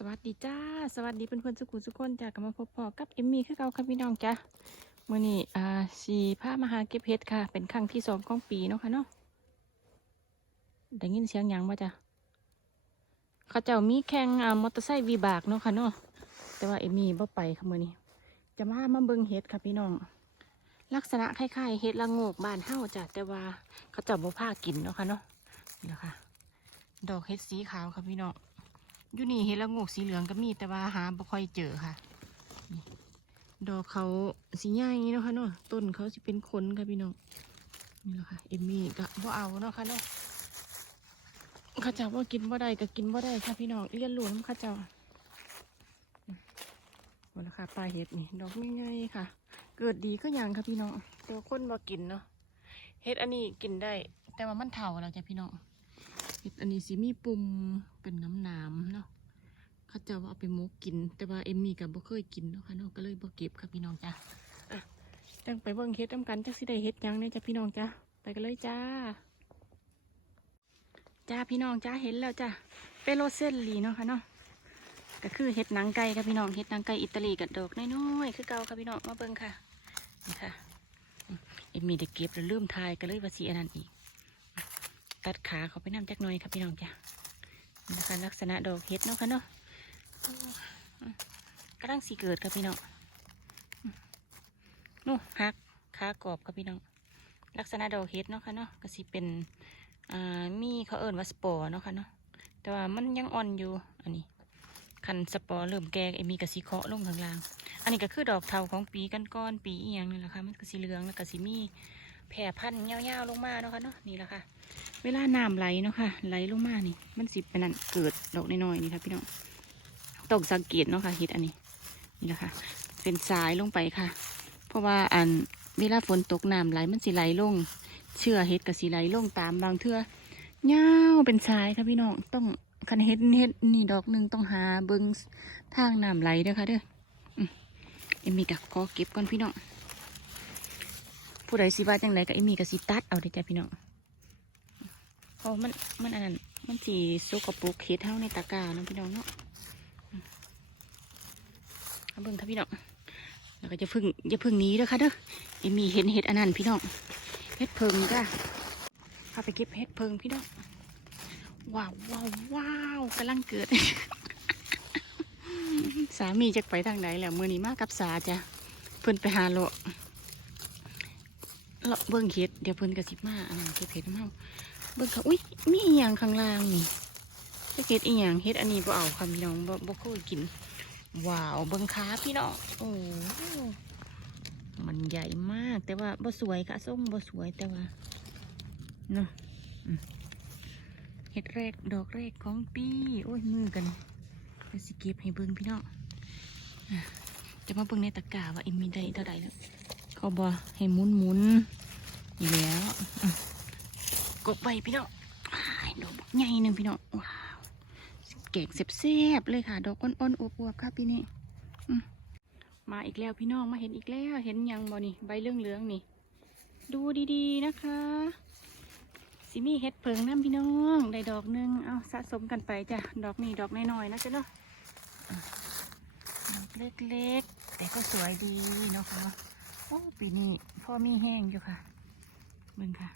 สวัสดีจ้า สวัสดีเพื่อนๆสุขุมสุขคนจ้ากลับมาพบพอกับเอมมี่คือเก่าค่ะพี่น้องจ้าเมื่อนี้อ่าสีผ้ามาหาเก็บเห็ดค่ะ เป็นครั้งที่สองของปีเนาะค่ะเนาะได้ยินเสียงยังมาจ้ะเขาเจ้ามีแข่งอ่ามอเตอร์ไซค์วีบากเนาะค่ะเนาะแต่ว่าเอมมี่บ่ไปค่ะมื่อนี้ จะมามาเบิ่งเห็ดค่ะพี่น้อง ลักษณะคล้ายๆเห็ดละโงกบ้านเฮาจ้ะแต่ว่าเขาเจ้าบ่พากินเนาะค่ะเนาะนี่แหละค่ะ ดอกเห็ดสีขาวค่ะพี่น้อง อยู่นี่เห็ดละงกสีเหลืองก็มีแต่ว่าหาบ่ค่อยเจอค่ะ ดอกเขาสีใหญ่เนาะค่ะเนาะต้นเขาสิเป็นขนค่ะพี่น้องนี่แหละค่ะเอมมี่ก็บ่เอาเนาะค่ะเนาะข้าเจ้าว่ากินบ่ได้ก็กินบ่ได้ค่ะพี่น้องเรียนรู้นำข้าเจ้าหมดแล้วค่ะปลาเห็ดนี่ดอกใหญ่ๆค่ะ เกิดดีก็ยังค่ะพี่น้องต่ว่าคนบ่กินเนาะเห็ดอันนี้กินได้ แต่ว่ามันเฒ่าแล้วจ้ะพี่น้อง เห็ดอันนี้สิมีปุ่มเป็นน้ำนามเนาะเขาจะว่าเอาไปหมกกิน แต่ว่าเอมมี่กับบ่เคยกินเนาะค่ะเนาะก็เลยบ่เก็บค่ะพี่น้องจ้ะอะจังไปเบิ่งเฮ็ดน้ำกันจักสิได้เฮ็ดยังเนี่ยจ้ะพี่น้องจ้ะไปกันเลยจ้าจ้าพี่น้องจ้าเห็นแล้วจ้ะเปโรเซลลีเนาะค่ะเนาะก็คือเห็ดหนังไก่ค่ะพี่น้องเห็ดหนังไก่อิตาลีกับดอกน้อยๆคือเก่าค่ะพี่น้องมาเบิ่งค่ะนี่ค่ะอืมเอมมี่ได้เก็บแล้วลืมทายก็เลยว่าสิอันนั้นอีก ตัดขาเขาไปน้ำจักหน่อยครับพี่น้องจ้ะนะคะลักษณะดอกเห็ดเนาะค่ะเนาะกำลังสีเกิดครับพี่น้องนู่หักขากรอบครับพี่น้องลักษณะดอกเห็ดเนาะค่ะเนาะก็สิเป็นอ่ามีเขาเอิ้นว่าสปอร์เนาะค่ะเนาะแต่ว่ามันยังอ่อนอยู่อันนี้คันสปอร์เริ่มแก่ไอ้มีกระสีเคาะลงข้างล่าง อันนี้ก็คือดอกเทาของปีกันก้อนปีอีหยังนี่แหละค่ะมันก็สีเหลืองแล้วก็สีมี แผ่พันธุ์ยาวๆลงมาเนาะค่ะเนาะนี่แหละค่ะ เวลาน้ำไหลเนาะค่ะไหลลงมานี่ มันสิเป็นนั่นเกิดดอกน้อยๆนี่ค่ะพี่น้องต้องสังเกตเนาะค่ะเห็ดอันนี้นี่แหละค่ะ เป็นสายลงไปค่ะ เพราะว่าอันเวลาฝนตกน้ำไหลมันสิไหลลง เชื่อเห็ดกับสิไหลลงตามบางเทื่อยาวเป็นสายค่ะพี่น้องต้องคันเห็ดเห็ดนี่ดอกหนึ่งต้องหาเบิงทางน้ำไหลเด้อค่ะเด้อเอ็มมีกับขอเก็บก่อนพี่น้อง ผู้ใดสิว่าจังไรกับเอ็มมีกับสิตัดเอาเด้จ้ะพี่น้องเพราะมันมันอันนั้นมันสีสกปรกเฮ็ดเท่าในตะกร้าเนาะพี่น้องเนาะเอาเบิ่งค่ะพี่น้องแล้วก็จะพึ่งอย่าพึ่งนี้เด้อค่ะเด้อเอ็มมีเห็นเห็ดอันนั้นพี่น้องเห็ดเพิงจ้ะพาไปเก็บเห็ดเพิงพี่น้องว้าวว้าวว้าวกำลังเกิด สามีจะไปทางไหนแล้วมือนี้มากับสาจ้ะเพิ่นไปหาเล เลาเบิ่งเห็ดเดี๋ยวเพิ่นกระสิบมาอ่าเก็บเห็ดน้ำเฮาเบิ่งค่ะอุ้ยมีอีหยังข้างล่างนี่จะเฮ็ดอีหยังเฮ็ดอันนี้บ่เอาค่ะพี่น้องบ่บ่เคยกินว้าวเบิ่งขาพี่น้องโอ้มันใหญ่มากแต่ว่าบ่สวยค่ะส้มบ่สวยแต่ว่าเนาะเฮ็ดแรกดอกแรกของปีโอ้ยมือกันเดี๋ยวสิเก็บให้เบิ่งพี่น้องอะจะมาเบิ่งในตะกร้าว่าอ็มมีได้เท่าใดแล้วเขาบ่ให้มุนมุน ๆนี่แล้วกบใบพี่น้องดอกใหญ่หนึ่งพี่น้องว้าวเก่งเสียบๆเลยค่ะ ดอกอ่อนๆอวบๆค่ะพี่นี่มาอีกแล้วพี่น้องมาเห็นอีกแล้วเห็นยังบ่นี่ใบเหลืองๆนี่ ดูดีๆนะคะสิมี่เห็ดเพิงน้ำพี่น้องได้ดอกหนึ่งเอาสะสมกันไปจ้ะดอกนี่ดอกน้อยๆนะจ๊ะเนาะอะดอกเล็กๆแต่ก็สวยดีเนาะค่ะโอ้ปีนี้พ่อมีแห้งอยู่ค่ะ เบิ่งค่ะ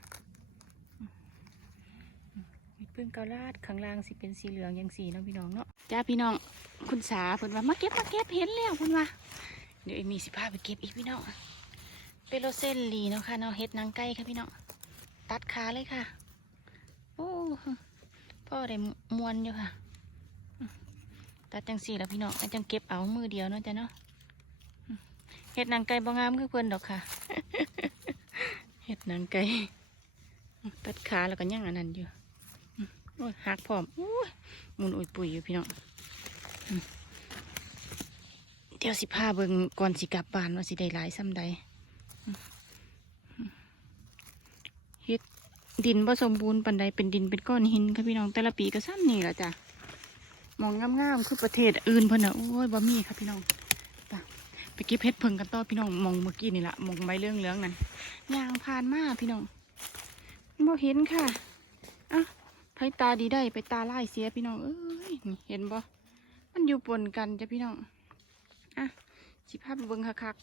เพึ่งเกาลาดข้างล่างสิเป็นสีเหลืองอยังสีเนาะพี่น้องเนาะจ้าพี่น้องคุณสาเพิ่นว่ามาเก็บมาเก็บเห็นแล้วเพิ่นว่าเดี๋ยวเอมีสิพาไปเก็บอีกพี่น้องเปโรเซนลีเนาะค่ะเนาะเห็ดนางไก่ค่ะพี่น้องตัดขาเลยค่ะโอ้พ่อได้มวนอยู่ค่ะตัดจังสีแล้วพี่น้องจังเก็บเอามือเดียวเนาะจ้ะเนาะเห็ดนางไก่บ่งามคือเพิ่นดอกค่ะ เห็ดนางไก่ตัดขาแล้วก็ยังอันนั้นอยู่โอ้ยหักพร้อมอู้ยมุนอุยปุ๋ยอยู่พี่น้องเดี๋ยวสิพาเบิ่งก่อนสิกลับบ้านว่าสิได้หลายซ้ำใดเฮ็ดดินผสมบูรณ์ปันใดเป็นดินเป็นก้อนหินค่ะพี่น้องแต่ละปีก็ซ้ำนี่แหละจ้ะมองงามๆคือประเทศอื่นเพิ่นน่ะโอ้ยบ่มีค่ะพี่น้อง เก็บเฮ็ดเพิ่งกันต่อพี่น้องมองเมื่อกี้นี่ละมองใบเรื่องเลืองๆนั่นยางผ่านมาพี่น้องบ่เห็นค่ะอะไผตาดีได้ไปตาไล่เสียพี่น้องเอ้ยนี่เห็นบ่มันมันอยู่ปนกันจ้ะพี่น้องอะสิภาพเบิ่งคัก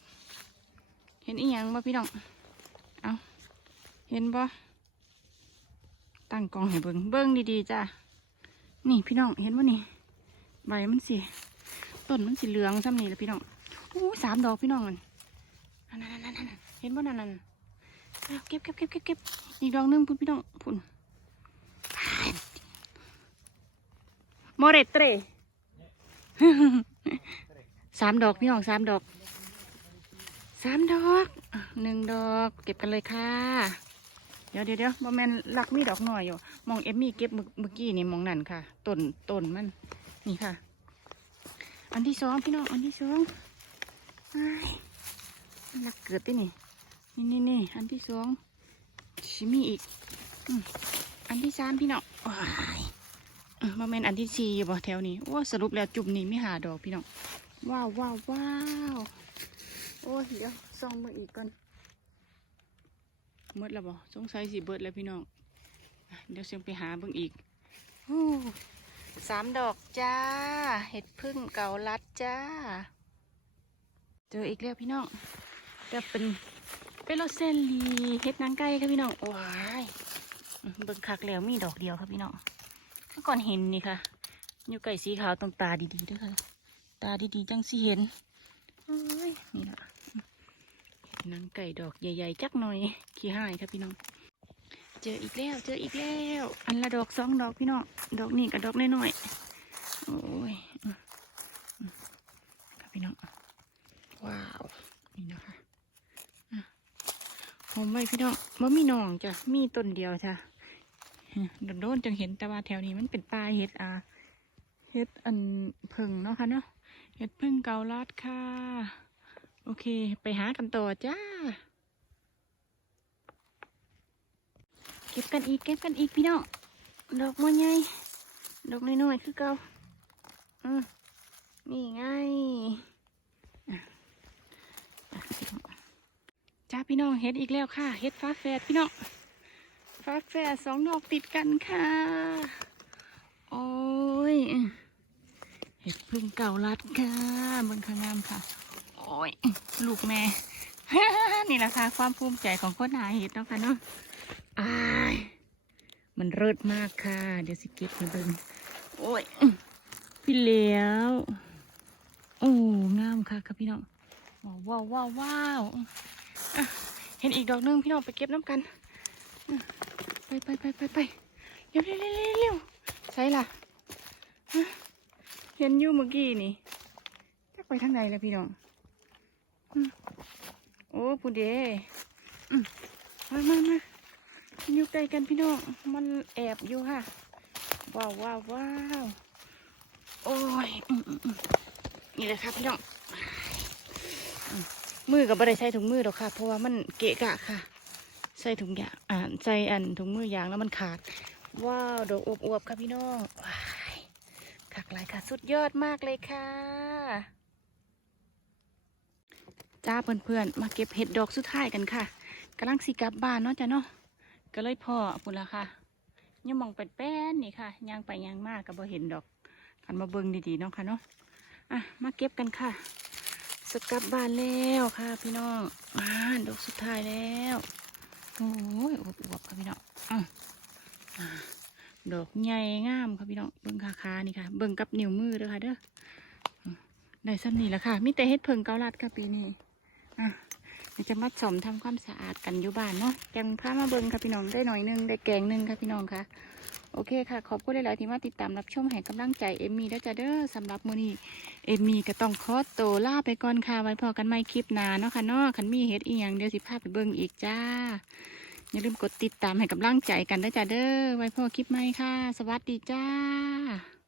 ๆเห็นอีหยังบ่พี่น้องเอาเห็นบ่ตั้งกองให้เบิ่งเบิ่งดีๆจ้ะนี่พี่น้องเห็นบ่นี่ใบมันสิต้นมันสิเหลืองซ้ำนี่แหละพี่น้อง อู้สามดอกพี่น้องนั่นนั่นนั่นนั่นนั่นเห็นบ่นั่นนั่นเอาเก็บเก็บเก็บเก็บเก็บอีกดอกหนึงพุ่นพี่น้องพุ่นโมเรเตรสามดอกพี่น้องสามดอกสามดอกอะหนึ่งดอก เก็บกันเลยค่ะ เดี๋ยวเดี๋ยวเดี๋ยวบอแมนลักมีดอกหน่อยอยู่มองเอมมี่เก็บเมื่อเมื่อกี้นี่มองนั่นค่ะต้นต้นมันนี่ค่ะ อันที่สองพี่น้องอันที่สองอ้ายมัน ลักเกิดที่นี่ นี่นี่นี่อันที่สองชิมีอีก อันที่สามพี่น้องว้ายมาเมนอันที่สี่อยู่บ่แถวนี้ว่าสรุปแล้วจุ่มนี่ไม่หาดอกพี่น้อง ว้าวว้าวว้าวโอ้เดี๋ยวส่องมาอีกก่อนหมดแล้วบ่สงสัยสิเบิดแล้วพี่น้อง เดี๋ยวเสียงไปหาเบิ่งอีกสามดอกจ้า เห็ดพึ่งเกาลัดจ้า เจออีกแล้วพี่น้องจะเป็นเป็นโรเซลลีเห็ดนางไก่ครับพี่น้องว้ายเบิ่งคักแล้วมีดอกเดียวครับพี่น้องเมื่อก่อนเห็นนี่ค่ะอยู่ไก่สีขาวต้องตาดีๆด้วยค่ะตาดีๆจังสิเห็นนี่ละนังไก่ดอกใหญ่ๆจักหน่อยขี้ห้ายครับพี่น้อง เจออีกแล้ว เจออีกแล้ว อันละดอกสองดอกพี่น้อง ดอกนี่กับดอกน้อยๆ โอ้ยอืมอืมครับพี่น้อง ว้าว นี่นะคะอะผมไว้พี่น้องว่ามีหนองจ้ะ มีต้นเดียวจ้ะโดนๆจังเห็นแต่ว่าแถวนี้มันเป็นป่าเห็ดอ่าเห็ดอันผึ่งเนาะค่ะเนาะ เห็ดพึ่งเกาลัดค่ะ โอเค ไปหากันต่อจ้า เก็บกันอีก เก็บกันอีกพี่น้อง ดอกมันใหญ่ดอกน้อยๆคือเกาอืมนี่ไงอะอะพี่น้อง จ้าพี่น้องเห็ดอีกแล้วค่ะเห็ดฟ้าแฝดพี่น้องฟ้าแฝดสองดอกติดกันค่ะ โอ้ยเห็ดพึ่งเก่ารัดค่ะบนข้างงามค่ะ โอ้ยลูกแม่ นี่แหละค่ะความภูมิใจของคนหาเห็ดเนาะค่ะเนาะอายมันเลิศมากค่ะ เดี๋ยวสิเก็บมาเบิ่งโอ้ยพี่เลี้ยวโอ้งามค่ะค่ะพี่น้องว้าวว้าวว้าว เห็นอีกดอกนึงพี่น้องไปเก็บน้ำกัน ไปไปไปไปไปเร็วเร็วเร็วเร็วเร็วใช่ล่ะเห็นอยู่เมื่อกี้นี่จะไปทางไหนล่ะพี่น้องโอ้พูดเดอืมามามาอยู่ใกล้กันพี่น้อง มันแอบอยู่ค่ะ ว้าวว้าวว้าว โอ้ยนี่แหละครับพี่น้อง มือกับบได้ใช้ถุงมือหรอกค่ะ เพราะว่ามันเกะกะค่ะ ใส่ถุงยางอ่านใส่อันถุงมือยางแล้วมันขาด ว้าวดอกอวบๆค่ะพี่น้องว้ายคักหลายค่ะ สุดยอดมากเลยค่ะ จ้าเพื่อนๆมาเก็บเห็ดดอกสุดท้ายกันค่ะกำลังสิกลับบ้านเนาะจ้ะเนาะก็เลยพ่อพุ่นละค่ะยังมองเป็นแป้นนี่ค่ะยางไปยางมากก็บ่เห็นดอกกันมาเบิ่งดีๆเนาะค่ะเนาะอะมาเก็บกันค่ะ สกับบ้านแล้วค่ะพี่น้องอ่าดอกสุดท้ายแล้วโอ้ยอวบๆค่ะพี่น้องอ่าดอกใหญ่งามค่ะพี่น้องเบิ่งคาคานี่ค่ะ เบิ่งกับนิ้วมือเด้อค่ะเด้อได้ซ้ำนี่แหละค่ะมีแต่เฮ็ดเพิงเกาลัดค่ะปีนี้อะจะมาสมทำความสะอาดกันอยู่บ้านเนาะจังพามาเบิ่งค่ะพี่น้องได้หน่อยหนึงได้แกงหนึงค่ะพี่น้องค่ะ โอเคค่ะ ขอบคุณหลาย ๆ ที่มาติดตามรับชมให้กำลังใจเอมมี่แล้วจ้ะเด้อสำหรับมือนี้เอมมี่ก็ต้องขอตัวลาไปก่อนค่ะ ไว้พอกันใหม่คลิปหน้าเนาะค่ะเนาะคันมีเฮ็ดอีหยังเดี๋ยวสิพาไปเบิ่งอีกจ้า อย่าลืมกดติดตามให้กำลังใจกันด้วยจ้าเด้อไว้พอคลิปใหม่ค่ะ สวัสดีจ้า